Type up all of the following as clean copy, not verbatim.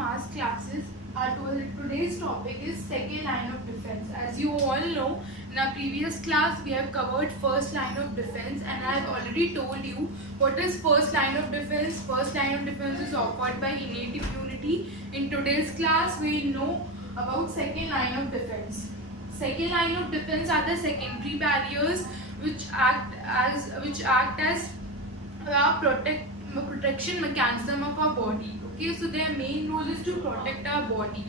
mass classes. Today's topic is second line of defense. As you all know, in our previous class we have covered first line of defense, and I have already told you what is first line of defense. First line of defense is offered by innate immunity. In today's class we will know about second line of defense. Second line of defense are the secondary barriers which act as a protection mechanism of our body. Okay, so their main role is to protect our body.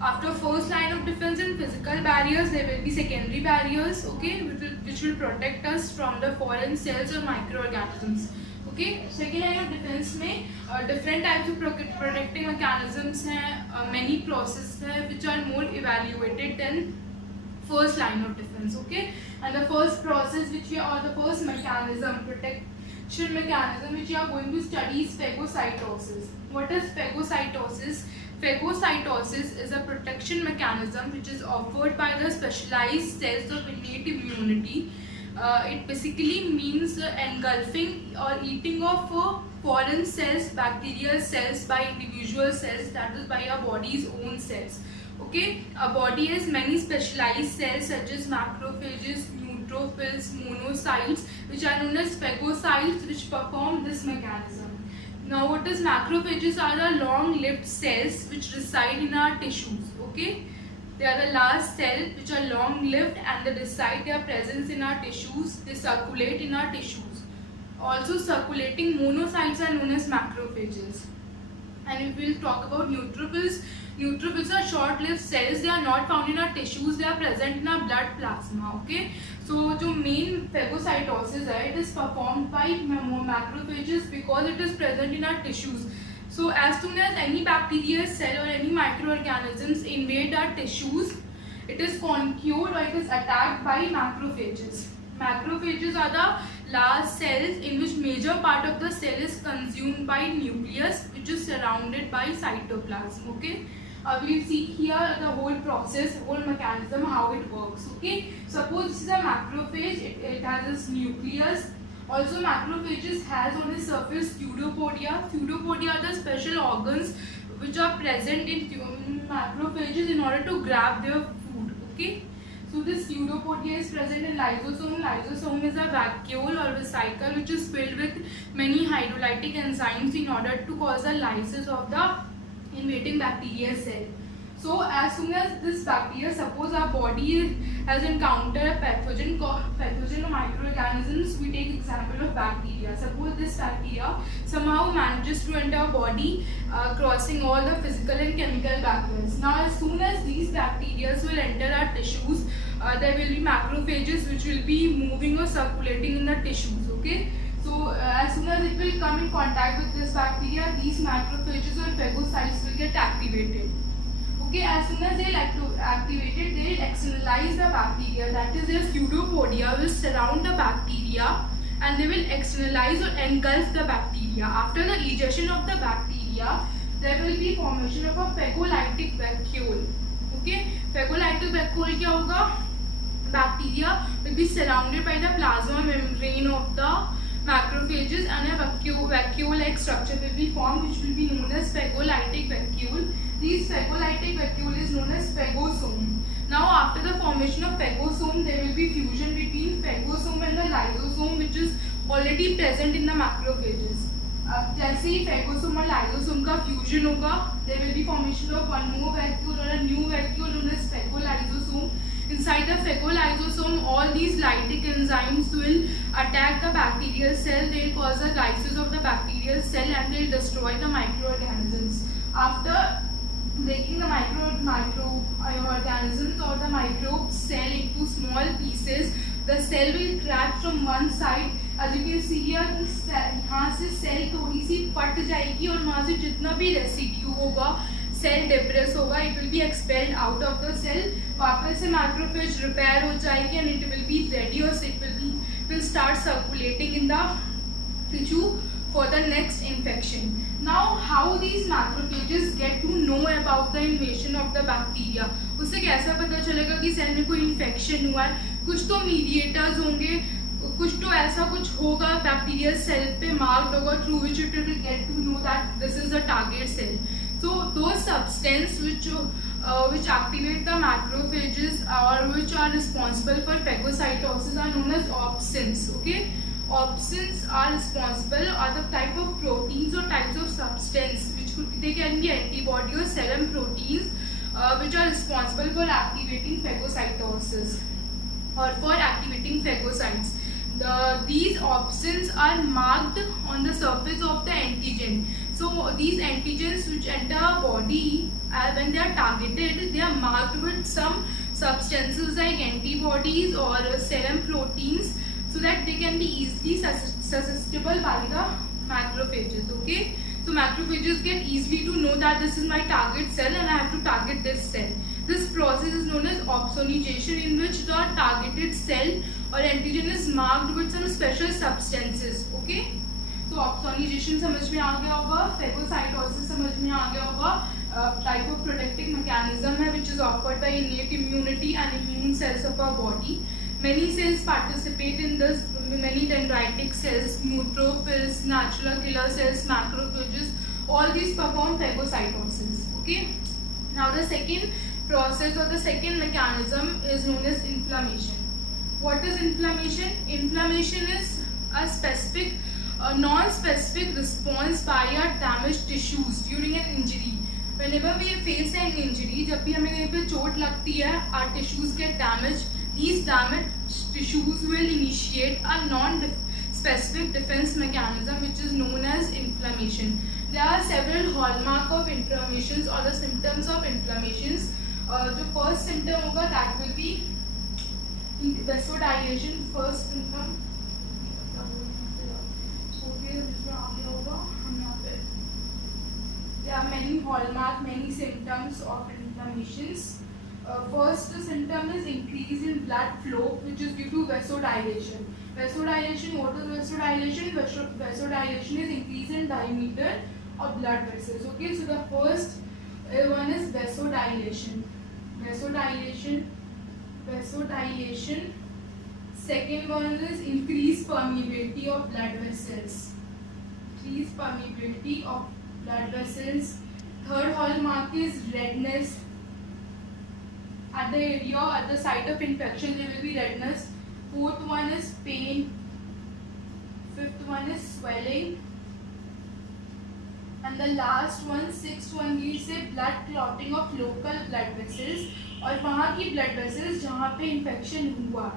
After first line of defense and physical barriers, there will be secondary barriers, okay, which will protect us from the foreign cells or microorganisms. Okay, second line of defense में different types of protecting mechanisms हैं, many processes हैं which are more evaluated than first line of defense. Okay, and the first process which we are, the first mechanism, protection mechanism which you are going to study is phagocytosis. What is phagocytosis? Phagocytosis is a protection mechanism which is offered by the specialized cells of innate immunity. It basically means engulfing or eating of foreign cells, bacterial cells by individual cells, that is by our body's own cells. Okay, our body has many specialized cells such as macrophages, neutrophils, monocytes, which are known as phagocytes, which perform this mechanism. Now, what is macrophages? Are the long-lived cells which reside in our tissues. Okay, they are the last cells which are long-lived and they reside their presence in our tissues. They circulate in our tissues. Also, circulating monocytes are known as macrophages. And if we will talk about neutrophils, neutrophils are short-lived cells. They are not found in our tissues. They are present in our blood plasma. Okay, so the main phagocytosis, it is performed by macrophages because it is present in our tissues. So as soon as any bacterial cell or any microorganisms invade our tissues, it is conquered or it is attacked by macrophages. Macrophages are the last cells in which major part of the cell is consumed by nucleus, which is surrounded by cytoplasm. Okay, we will see here the whole process, whole mechanism, how it works. Okay, suppose this is a macrophage, it has this nucleus. Also, macrophages has on its surface pseudopodia. Pseudopodia are the special organs which are present in macrophages in order to grab their food. Okay, so this pseudopodia is present in lysosome. Lysosome is a vacuole or vesicle which is filled with many hydrolytic enzymes in order to cause a lysis of the invading bacterial cell. So as soon as this bacteria, suppose our body has encountered a pathogen or microorganisms, we take example of bacteria. Suppose this bacteria somehow manages to enter our body, crossing all the physical and chemical barriers. Now as soon as these bacteria will enter our tissues, there will be macrophages which will be moving or circulating in the tissues. Okay, so as soon as it will come in contact with this bacteria, these macrophages or phagocytes will get activated. Okay, as soon as they are activated, they will externalize the bacteria, that is their pseudopodia will surround the bacteria and they will externalize or engulf the bacteria. After the egestion of the bacteria, there will be formation of a phagolytic vacuole. Okay, phagolytic vacuole क्या होगा? Bacteria will be surrounded by the plasma membrane of the macrophages and a vacuole-like structure will be formed which will be known as phagolytic vacuole. This phagolytic vacuole is known as phagosome. Now after the formation of phagosome, there will be fusion between phagosome and the lysosome which is already present in the macrophages. अब जैसे ही phagosome और lysosome का fusion होगा, there will be formation of one more vacuole or a new vacuole known as phagolysosome. Inside the phagolysosome, all these lytic enzymes will attack the bacterial cell. They will cause a lysis of the bacterial cell and they will destroy the microorganisms. After breaking the microorganisms or the microbe cell into small pieces, the cell will crack from one side. As you can see here, यहाँ से cell थोड़ी सी फट जाएगी और वहाँ से जितना भी residue होगा, cell debris होगा, it will be expelled out of the cell. वापस से macrophage repair हो जाएगी and it will be ready or it will start circulating in the tissue for the next infection. Now, how these macrophages get to know about the invasion of the bacteria? उससे कैसा पता चलेगा कि cell में कोई infection हुआ है? कुछ तो मीडिएटर्स होंगे, कुछ तो ऐसा कुछ होगा बैक्टीरियल सेल पे मार्क्ड होगा through which it will get to know that this is a target cell. So those substances which activate the macrophages or which are responsible for phagocytosis are known as opsins. Okay, opsins are responsible are the type of proteins or types of substance they can be antibody or serum proteins which are responsible for activating phagocytosis or for activating phagocytes. These opsins are marked on the surface of the antigen. So these antigens which enter our body, when they are targeted, they are marked with some substances like antibodies or serum proteins, so that they can be easily susceptible by the macrophages. Okay, so macrophages get easily to know that this is my target cell and I have to target this cell. This process is known as opsonization, in which the targeted cell or antigen is marked with some special substances. Okay, so opsonization समझ में आ गया होगा, phagocytosis समझ में आ गया होगा, type of protective mechanism है which is offered by innate immunity and immune cells of our body. Many cells participate in this, many dendritic cells, neutrophils, natural killer cells, macrophages, all these perform phagocytosis. Okay, now the second process or the second mechanism is known as inflammation. What is inflammation? Inflammation is a specific non-specific response by our damaged tissues during an injury. Whenever we face an injury, जब भी हमें कहीं पे चोट लगती है, our tissues get damaged. These damaged tissues will initiate a non-specific defense mechanism which is known as inflammation. There are several hallmarks of inflammations or the symptoms of inflammations. जो first symptom होगा that will be vasodilation. First symptom there are many hallmarks, many symptoms of inflammations. First symptom is increase in blood flow, which is due to vasodilation. Vasodilation, what is vasodilation? Vasodilation is increase in diameter of blood vessels. Okay, so the first one is vasodilation. Vasodilation. Second one is increased permeability of blood vessels. Increased permeability of blood vessels. Third hallmark is redness. At the area, at the site of infection, there will be redness. Fourth one is pain. Fifth one is swelling. And the last one, sixth one, we say blood clotting of local blood vessels. और वहाँ की blood vessels जहाँ पे infection हुआ,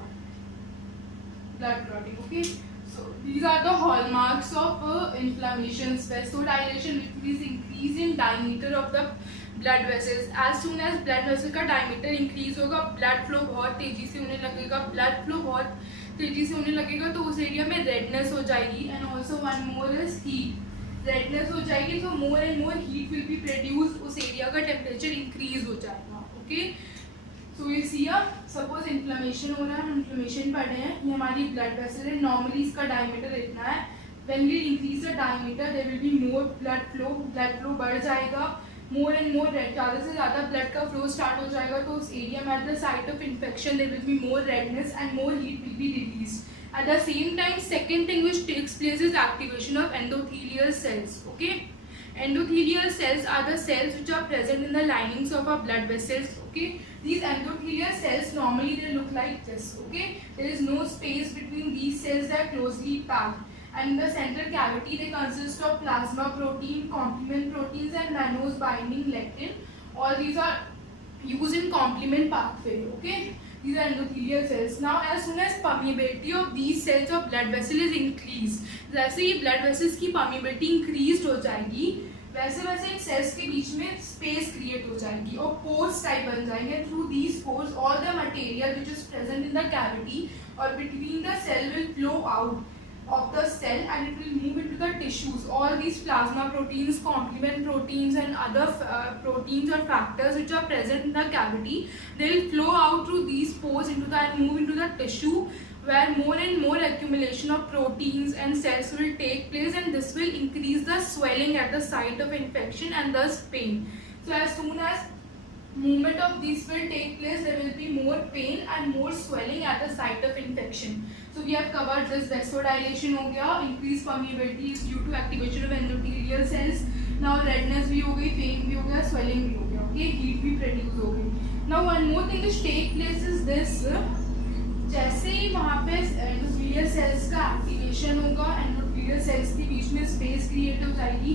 blood clotting. Okay, so these are the hallmarks of inflammations. Vasodilation, which is increase in diameter of the blood vessels. As soon as blood vessel का diameter increase होगा, blood flow बहुत तेजी से होने लगेगा. Blood flow बहुत तेजी से होने लगेगा तो उस area में redness हो जाएगी. And also one more is heat. Redness हो जाएगी तो more and more heat will be produced. उस area का temperature increase हो जाएगा. Okay. So you see here, suppose inflammation हो रहा है, हम inflammation पढ़ रहे हैं, ये हमारी blood vessel है, normally इसका diameter इतना है. When we increase the diameter, there will be more blood flow बढ़ जाएगा, more and more red, ज़्यादा से ज़्यादा blood का flow start हो जाएगा, तो उस area में at the site of infection there will be more redness and more heat will be released. At the same time, second thing which takes place is activation of endothelial cells. Okay, endothelial cells are the cells which are present in the linings of our blood vessels. Okay, these endothelial cells normally they look like this. Okay, there is no space between these cells, they are closely packed. And in the central cavity they consist of plasma protein, complement proteins and mannose binding lectin. All these are used in complement pathway. Okay, these are endothelial cells. Now as soon as permeability of these cells of blood vessel is increased, जैसे ही blood vessels की permeability increased हो जाएगी, वैसे वैसे इन cells के बीच में space create हो जाएगी और pores type बन जाएंगे. Through these pores, all the material which is present in the cavity or between the cell will flow out of the cell and it will move into the tissues. All these plasma proteins, complement proteins and other proteins or factors which are present in the cavity, they will flow out through these pores into that, move into the tissue, where more and more accumulation of proteins and cells will take place, and this will increase the swelling at the site of infection and thus pain. So as soon as movement of these will take place, there will be more pain and more swelling at the site of infection. So we have covered this. Vasodilation हो गया, increased permeability is due to activation of endothelial cells. Now redness भी हो गई, pen भी हो गया, swelling भी हो गया, ओके, हीट भी प्रोड्यूस हो गई। Now one more thing is take place is this, जैसे ही वहाँ पे एंडोथेलियल सेल्स का एक्टिवेशन होगा, एंडोथेलियल सेल्स के बीच में स्पेस क्रिएट हो जाएगी,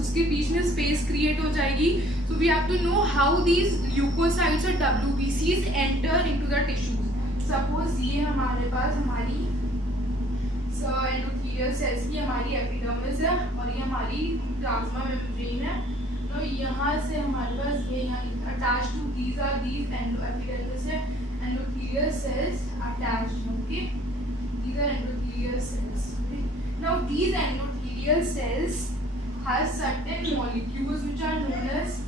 उसके बीच में स्पेस क्रिएट हो जाएगी। So we have to know how these leucocytes और WBCs enter into the tissues. Suppose ये हमारे पास हमारी एंडोथेलियल सेल्स की हमारी एपिडर्मिस है और ये हमारी प्लाज्मा मेम्ब्रेन है। तो यहाँ से हमारे पास ये attach to these are these epidermis है, endothelial cells attached, okay, these are endothelial cells, okay. Now these endothelial cells has certain molecules which are known as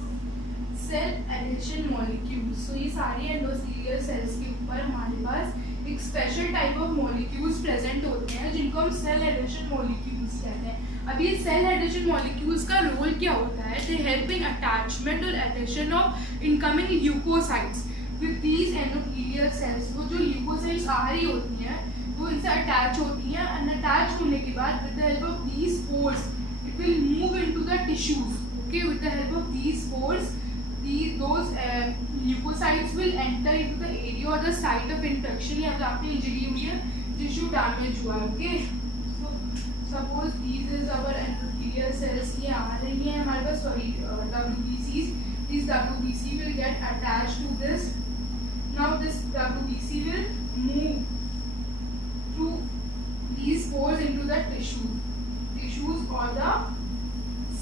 cell adhesion molecules. So ये सारे endothelial cells के ऊपर हमारे पास एक special type of molecules present होते हैं जिनको हम सेल एडिशन मॉलिक्यूल्स कहते हैं। अब ये सेल एडिशन मॉलिक्यूल्स का रोल क्या होता है? दे हेल्प इन अटैचमेंट और addition of incoming leucocytes with these endothelial cells. वो जो ल्यूकोसाइट्स आ रही होती हैं वो इनसे अटैच होती हैं, एंड अटैच होने के बाद with the help of these pores it will move into the tissues, okay. With the help of these pores those leukocytes will enter into the area or the site of infection या जहाँ पे injury हुई है, tissue damage हुआ है, okay. So suppose these is our endothelial cells, ये आ रही हैं हमारे पास, sorry, WBCs. These WBC will get attached to this. Now this WBC will move through these pores into the tissues or the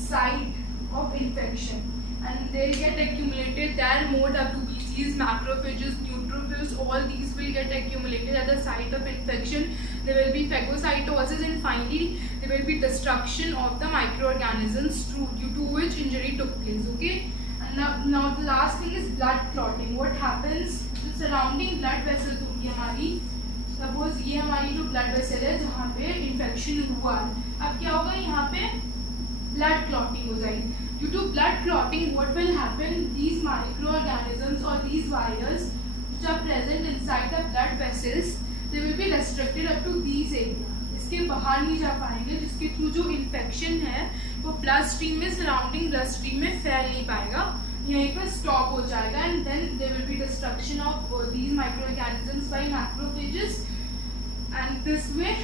site of infection, and they get accumulated. There are more WBCs, macrophages, neutrophils, all these will get accumulated at the site of infection. There will be phagocytosis, and finally there will be destruction of the microorganisms due to which injury took place, okay. And now the last thing is blood clotting. What happens? The surrounding blood vessels होंगी हमारी, suppose ये हमारी जो blood vessel है जहाँ पे infection हुआ है, अब क्या होगा, यहाँ पे ब्लड क्लॉटिंग हो जाएगी। Due to blood clotting, what will happen? These microorganisms or these virus which are present inside the blood vessels, they will be restricted up to these area. इसके बाहर नहीं जा पाएंगे, जिसके थ्रू जो इन्फेक्शन है वो ब्लड स्ट्रीम में, सराउंडिंग ब्लड स्ट्रीम में फैल नहीं पाएगा, यहीं पर स्टॉप हो जाएगा, and then there will be destruction of these microorganisms by macrophages, and this way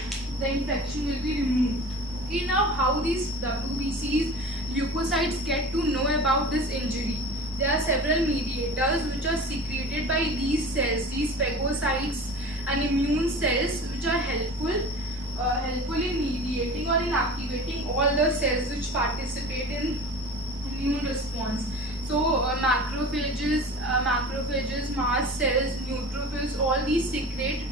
the infection will be removed. Okay, now how these WBCs, leukocytes, get to know about this injury? There are several mediators which are secreted by these cells, these phagocytes and immune cells, which are helpful in mediating or in activating all the cells which participate in immune response. So macrophages, mast cells, neutrophils, all these secrete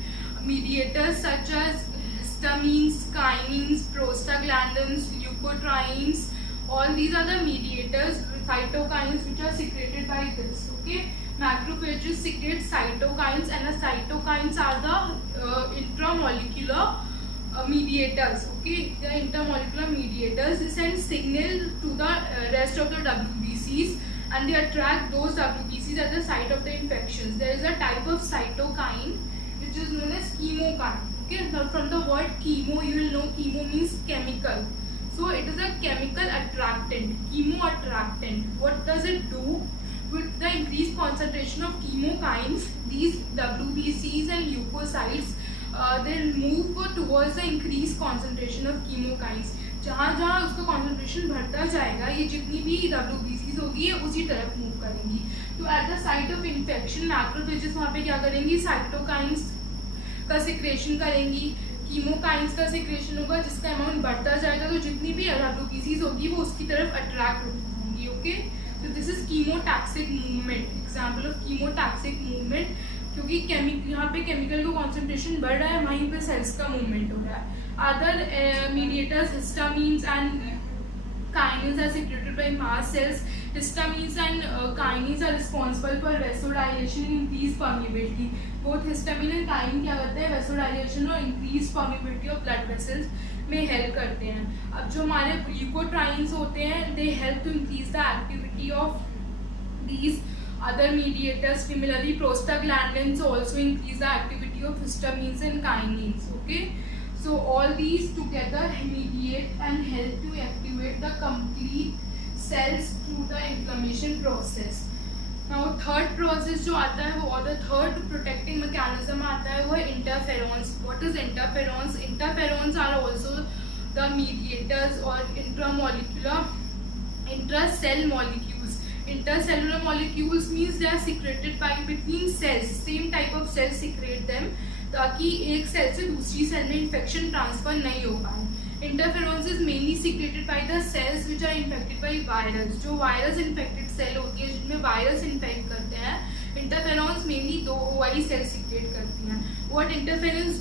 mediators such as histamines, kinins, prostaglandins, leukotrienes. All these are the mediators, cytokines, which are secreted by this, okay. Macrophages secrete cytokines, and the cytokines are the intramolecular mediators, okay. They are intermolecular mediators. They send signal to the rest of the WBCs, and they attract those WBCs at the site of the infections. There is a type of cytokine which is known as chemokine, okay. Now from the word chemo, you will know chemo means chemical. So it is a chemical attractant, chemoattractant. What does it do? With the increased concentration of chemokines, these WBCs and leukocytes, they move towards the increased concentration of chemokines. जहाँ जहाँ उसका concentration बढ़ता जाएगा, ये जितनी भी WBCs होगी ये उसी तरफ move करेंगी. तो at the site of infection, macrophages वहाँ पे क्या करेंगी? cytokines का secretion करेंगी, कीमोकाइंस का सिक्रेशन होगा, जिसका अमाउंट बढ़ता जाएगा, तो जितनी भी WBCs होगी वो उसकी तरफ अट्रैक्ट होंगी, ओके। तो this is chemotactic movement, example of chemotactic movement, क्योंकि यहाँ पे केमिकल का कॉन्सेंट्रेशन बढ़ रहा है, वहीं पे सेल्स का मूवमेंट हो रहा है. Other mediators histamines and kinins are secreted by mast cells. Histamines and kinins are responsible for vasodilation and increased permeability. Both histamine and kinin क्या करते हैं, vasodilation और increased permeability of blood vessels में help करते हैं. अब जो हमारे leukotrienes होते हैं, they help to increase the activity of these other mediators. Similarly, prostaglandins also increase the activity of histamines and kinins. Okay. So all these together mediate and help to activate the complete cells through the inflammation process. Now third process जो आता है वो, और the third protecting mechanism आता है वो है interferons. What is interferons? Interferons are also the mediators or intracell molecules. Intercellular molecules means they are secreted by between cells. Same type of cells secrete them ताकि एक cell से दूसरी cell में infection transfer नहीं हो पाए. Interferons is mainly secreted by the cells which are infected by virus. जो virus infected cell होती है जिनमें virus infect करते हैं, interferons mainly दो वही cell secrete करती हैं. What interferons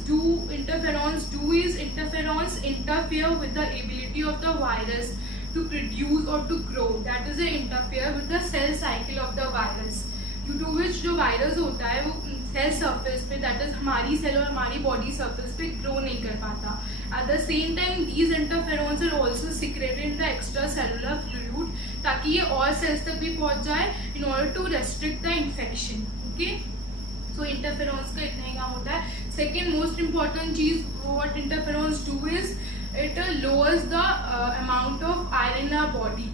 do is interferons interfere with the ability of the virus to produce or to grow. That is, they interfere with the cell cycle of the virus. Due to which जो virus होता है वो cell surface पे, that is हमारी cell और हमारी body surface पे grow नहीं कर पाता. At the same time these interferons are also secreted in the extra cellular fluid ताकि ये और सेल्स तक भी पहुंच जाए in order to restrict the infection. Okay, so interferons का इतना ही काम होता है. सेकेंड मोस्ट इम्पॉर्टेंट चीज what interferons do is it lowers the amount of iron in our body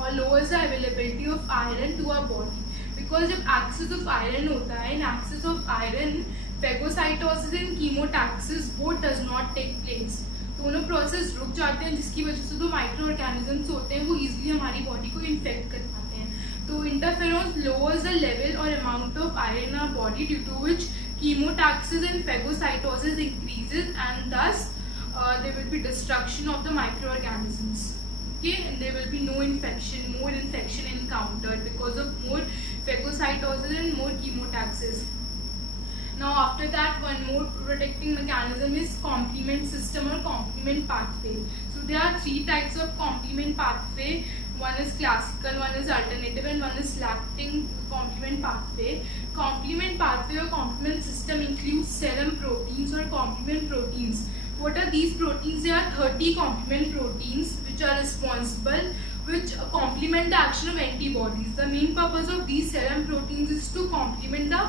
और lowers the availability of iron to our body. Because जब excess of iron होता है, in excess of iron phagocytosis and chemotaxis both does not take place. दोनों process रुक जाते हैं जिसकी वजह से जो माइक्रो ऑर्गेनिजम्स होते हैं वो इजीली हमारी बॉडी को इन्फेक्ट कर पाते हैं. तो इंटरफेरॉन्स लोअर्स द लेवल और amount of iron in our body due to which chemotaxis and phagocytosis increases and thus there will be destruction of the microorganisms. Okay, and there will be more infection encountered because of more phagocytosis and more chemotaxis. Now after that, one more protecting mechanism is complement system or complement pathway. So there are three types of complement pathway. One is classical, one is alternative, and one is lacting complement pathway. Complement pathway or complement system includes serum proteins or complement proteins. What are these proteins? There are 30 complement proteins which are responsible, which complement the action of antibodies. The main purpose of these serum proteins is to complement the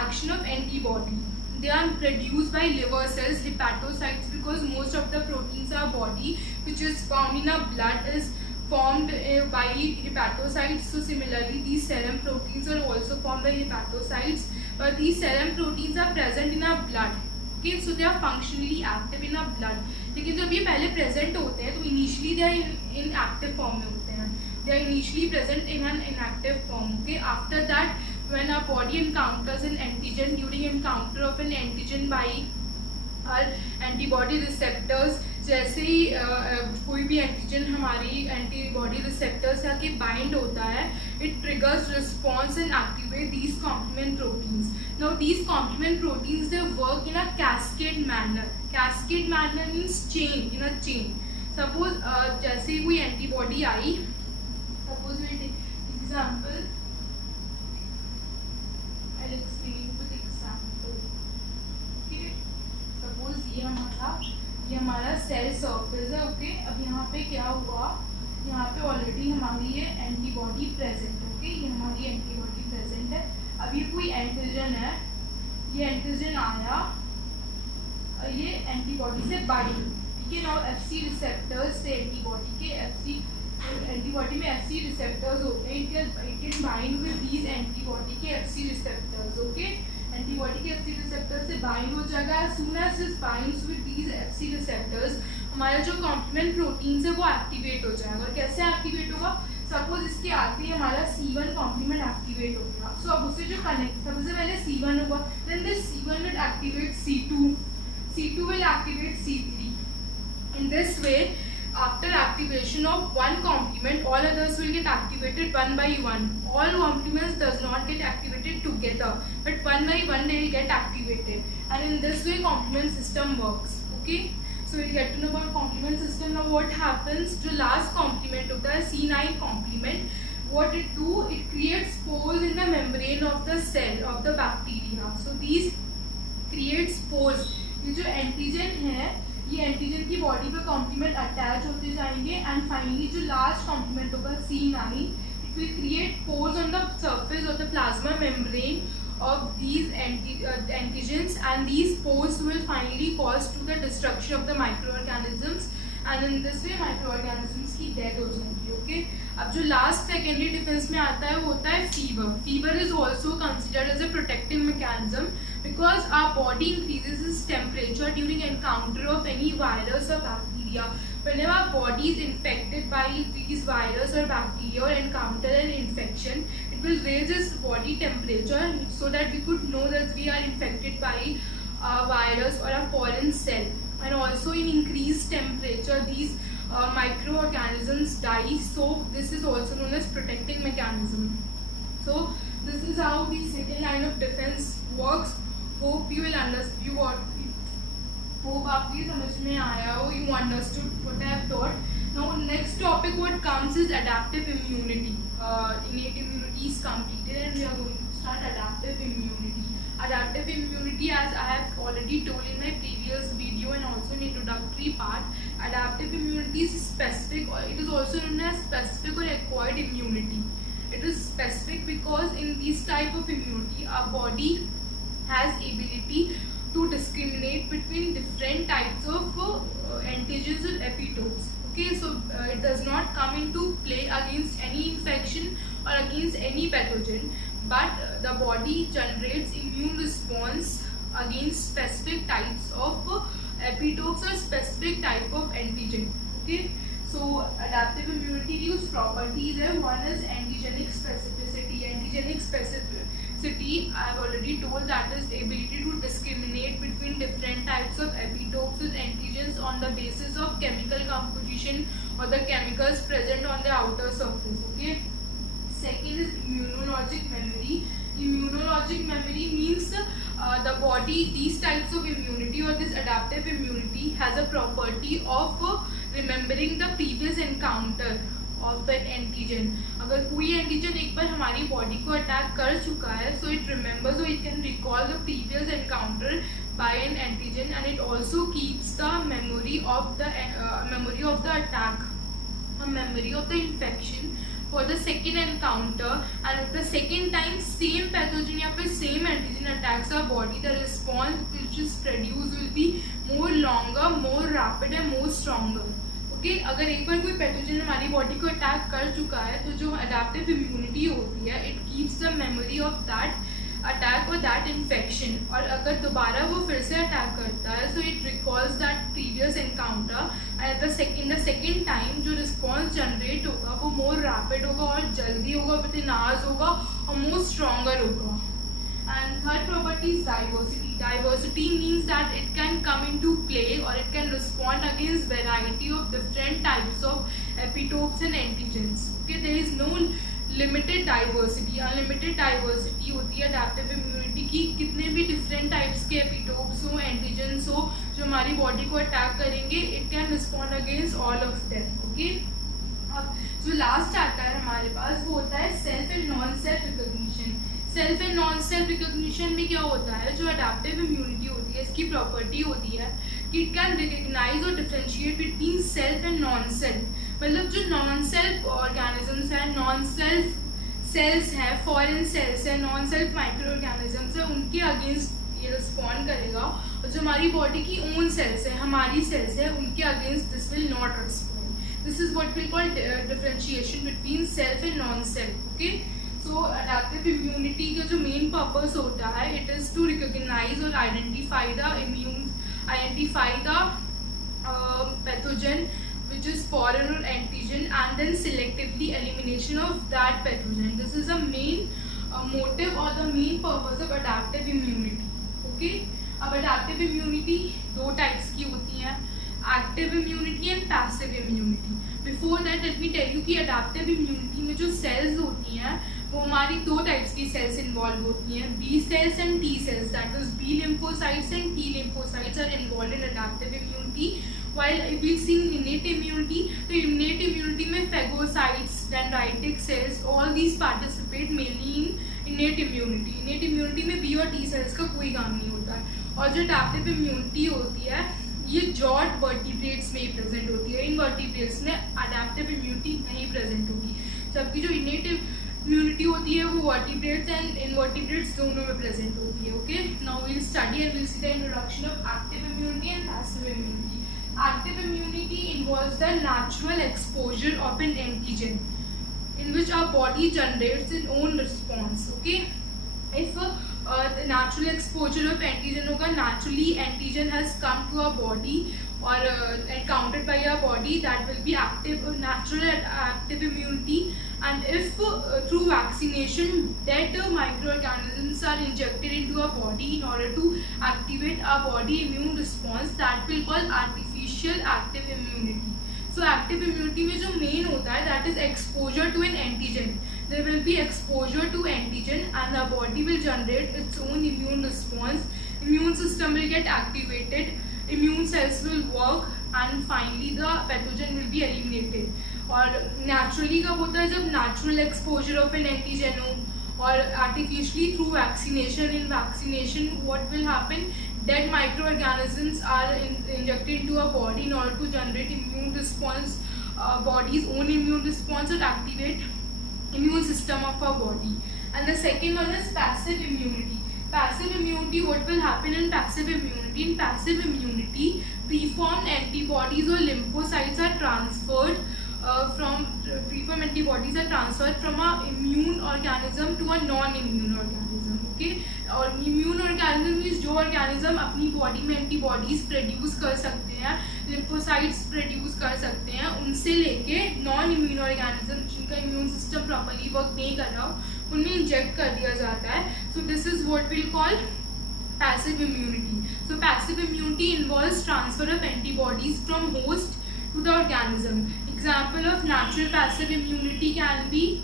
action of antibody. They are produced by liver cells, hepatocytes, because most of the proteins are body which is found in our blood is formed by hepatocytes. So similarly, these serum proteins are also formed by hepatocytes, but these serum proteins are present in our blood. Okay, so they are functionally active in our blood. लेकिन जब ये पहले present होते हैं तो initially they are in active form में होते हैं. They are initially present in an inactive form. Okay, after that, when our body encounters an antigen, during encounter of an antigen by our antibody receptors, जैसे ही कोई भी antigen हमारी antibody receptor से आके bind होता है, it triggers response and activate these complement proteins. Now these complement proteins they work in a cascade manner. Cascade manner means chain, in a chain. Suppose जैसे कोई एंटीबॉडी आई, suppose we take example, I will explain with example. ठीक है, suppose ये हमारा cell surface है. Okay, अब यहाँ पे क्या हुआ, यहाँ पे ऑलरेडी हमारी ये एंटीबॉडी प्रेजेंट है. ओके, ये हमारी एंटीबॉडी प्रेजेंट है. अब ये कोई एंटीजन है, ये एंटीजन आया, ये एंटीबॉडी से बाइंड. ठीक है, नाउ एफसी रिसेप्टर्स से एंटीबॉडी के एंटीबॉडी में एफसी रिसेप्टर्स होते हैं. It can bind with these antibody के एफसी रिसेप्टर्स. ओके, एंटीबॉडी के एफसी रिसेप्टर से बाइंड हो जाएगा. as soon as this binds with these FC receptors, हमारा जो कॉम्प्लीमेंट प्रोटीन है वो एक्टिवेट हो जाएगा. और कैसे एक्टिवेट होगा, सपोज इसके आते ही हमारा C1 कॉम्प्लीमेंट एक्टिवेट हो गया. सो अब उससे जो कनेक्ट, सबसे पहले C1 होगा, then this C1 will activate C2, C2 will activate C3. In this way, after activation of one complement, all others will get activated one by one. All complements does not get activated together, but one by one they will get activated, and in this way complement system works. Okay, so we'll get to know about complement system. Now what happens, जो last complement होता है C9 complement, what it do, it creates pores in the membrane of the cell of the bacteria. So these creates pores. ये जो antigen है, ये antigen की body पे complement attach होते जाएंगे, एंड फाइनली जो लास्ट कॉम्प्लीमेंट होगा C9, it will create pores on the surface of the plasma membrane of these antigens, and these pores will finally cause to the destruction of the microorganisms, and in this way microorganisms की death हो जाएगी. Okay, अब जो last secondary defence में आता है वो होता है fever. Fever is also considered as a protective mechanism because our body increases its temperature during encounter of any virus और bacteria. Whenever our body is infected by these virus or bacteria or encounter an infection, it will raise its body temperature so that we could know that we are infected by a virus or a foreign cell. And also in increased temperature, these microorganisms die. So this is also known as protecting mechanism. So this is how the second line of defense works. Hope you will understand. Hope आपको ये समझ में आया हो. You understood what I have taught. Now next topic what comes is adaptive immunity. Innate immunity is completed and we are going to start adaptive immunity. Adaptive immunity, as I have already told in my previous video and also in introductory part, adaptive immunity is specific, or it is also known as specific or acquired immunity. It is specific because in this type of immunity our body has ability to discriminate between different types of antigens or epitopes. Okay, so it does not come into play against any infection or against any pathogen, but the body generates immune response against specific types of epitopes or specific type of antigen. Okay, so adaptive immunity की कुछ properties है. One is antigenic specificity. Antigenic specificity I have already told, that is ability to discriminate between different types of epitopes and antigens on the basis of chemical composition or the chemicals present on the outer surface. Okay. Second is immunologic memory. Immunologic memory means the body, these types of immunity or this adaptive immunity has a property of remembering the previous encounter of that antigen. अगर कोई antigen एक बार हमारी body को attack कर चुका है, so it remembers or it can recall the previous encounter by an antigen, and it also keeps the memory of the attack, a memory of the infection for the second encounter. And if the second time same pathogen या फिर same antigen attacks our body, the response which is produced will be more longer, more rapid and more stronger. Okay, अगर एक बार कोई pathogen हमारी body को attack कर चुका है तो जो अडेप्टिव इम्यूनिटी होती है, it keeps the memory of that attack और दैट इन्फेक्शन. और अगर दोबारा वो फिर से अटैक करता है, so it recalls that previous encounter, and the second time जो रिस्पॉन्स जनरेट होगा वो मोर रैपिड होगा और जल्दी होगा, विद इन आवर्स होगा और मोर स्ट्रॉन्गर होगा. And third property is diversity. Diversity means that it can come into play or it can respond against variety of different types of epitopes and antigens. Okay, there is no limited diversity. Unlimited diversity होती है adaptive immunity की. कितने भी different types के epitopes हो, antigens हो जो हमारी body को attack करेंगे, it can respond against all of them. Okay. अब जो last आता है हमारे पास वो होता है self and non-self recognition. Self and non self recognition में क्या होता है, जो अडेप्टिव इम्यूनिटी होती है इसकी प्रॉपर्टी होती है कि इट कैन रिकग्नाइज और differentiate between self and non self. मतलब जो नॉन सेल्फ ऑर्गेनिजम्स हैं, नॉन सेल्फ सेल्स हैं, फॉरेन सेल्स हैं, नॉन सेल्फ माइक्रो ऑर्गेनिजम्स हैं, उनके अगेंस्ट ये रिस्पॉन्ड करेगा. और जो हमारी बॉडी की ओन सेल्स है, हमारी सेल्स है, उनके against this will not respond. This is what we call differentiation between self and non self. Okay, so adaptive immunity का जो मेन पर्पस होता है, इट इज टू रिकॉग्नाइज और identify the pathogen which is foreign or antigen, and then selectively elimination of that pathogen. This is the main motive or the main purpose of adaptive immunity. Okay, अब adaptive immunity दो types की होती हैं, active immunity and passive immunity. Before that let me tell you कि adaptive immunity में जो cells होती हैं वो हमारी दो टाइप्स की सेल्स इन्वॉल्व होती हैं, B cells and T cells. That is B lymphocytes and T lymphocytes are involve in adaptive immunity. while if we see innate immunity, तो innate immunity में phagocytes, dendritic cells, all these participate mainly in innate immunity. innate immunity में B और T cells का कोई काम नहीं होता है. और जो adaptive immunity होती है ये जॉट वर्टिब्रेट्स में ही प्रेजेंट होती है, इन वर्टिब्रेट्स में adaptive immunity नहीं प्रेजेंट होगी. जबकि जो innate immunity होती है वो वर्टिब्रेट्स एंड इनवर्टिब्रेट्स दोनों में प्रेजेंट होती है. Okay, now we will study and we will see the introduction of active immunity and passive immunity. Active immunity involves the natural exposure of an antigen in which our body generates its own response. Okay, if the natural exposure of antigen होगा, naturally antigen has come to our body or encountered by our body, that will be active, natural active immunity. And if through vaccination that microorganisms are injected into our body in order to activate our body immune response, that will call artificial active immunity. So active immunity में जो main होता है, that is exposure to an antigen. There will be exposure to antigen and the body will generate its own immune response. Immune system will get activated, immune cells will work, and finally the pathogen will be eliminated. और naturally कब होता है, जब natural exposure of an antigen हो, और artificially through vaccination. In vaccination what will happen, that microorganisms are injected into our body in order to generate immune response, body's own immune response, and activate immune system of our body. And the second one is passive immunity. Passive immunity, what will happen in passive immunity? In passive immunity, preformed antibodies or lymphocytes are transferred preformed antibodies are transferred from a immune organism to a non-immune organism. Okay, और immune organism is जो organism अपनी body में antibodies produce कर सकते हैं, lymphocytes produce कर सकते हैं, उनसे लेके non-immune organism जिनका immune system properly work नहीं कर रहा हो, उनमें inject कर दिया जाता है. So this is what we'll call passive immunity. So passive immunity involves transfer of antibodies from host to the organism. Example of natural passive immunity can be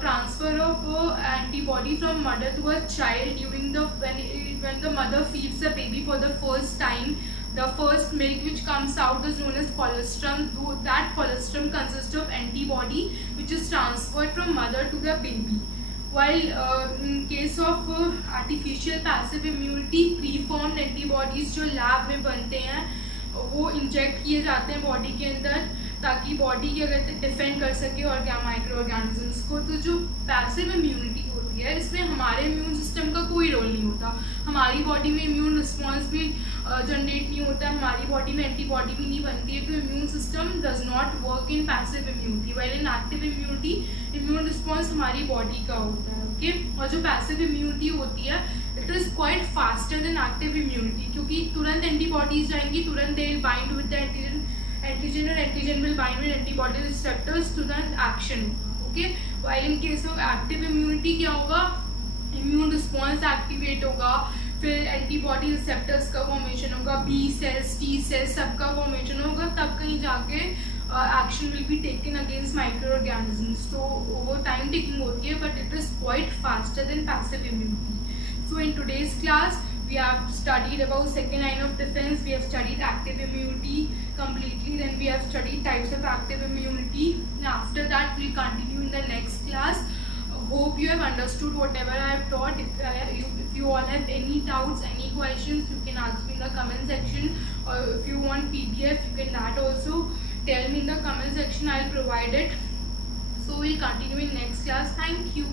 transfer of antibody from mother to a child during the when the mother feeds the baby for the first time. The first milk which comes out is known as colostrum. That colostrum consists of antibody which is transferred from mother to the baby. While in case of artificial passive immunity, preformed antibodies जो lab में बनते हैं वो inject किए जाते हैं body के अंदर ताकि बॉडी क्या कहते हैं डिफेंड कर सके और क्या माइक्रो ऑर्गेनिजम्स को. तो जो पैसिव इम्यूनिटी होती है इसमें हमारे इम्यून सिस्टम का कोई रोल नहीं होता. हमारी बॉडी में इम्यून रिस्पॉन्स भी जनरेट नहीं होता है, हमारी बॉडी में एंटीबॉडी भी नहीं बनती है, तो immune system does not work in passive immunity. While in active immunity immune response हमारी बॉडी का होता है. ओके, और जो पैसिव इम्यूनिटी होती है it is quite faster than active immunity, क्योंकि तुरंत एंटीबॉडीज जाएंगी, तुरंत they will bind with the antigen और antigen will bind with antibody receptors to the action. Okay, while in case of active immunity क्या होगा, immune response activate होगा, फिर antibody receptors का फॉर्मेशन होगा, बी सेल्स टी सेल्स सबका formation होगा, तब कहीं जाके action will be taken against micro organisms. तो वो टाइम टेकिंग होती है but it is quite faster than passive immunity. So in today's class we have studied about second line of defense, we have studied active immunity completely, then we have studied types of active immunity. Now after that we'll continue in the next class. Hope you have understood whatever I have taught. If you all have any doubts, any questions, you can ask me in the comment section, or if you want PDF you can that also tell me in the comment section, I'll provide it. So we'll continue in next class. Thank you.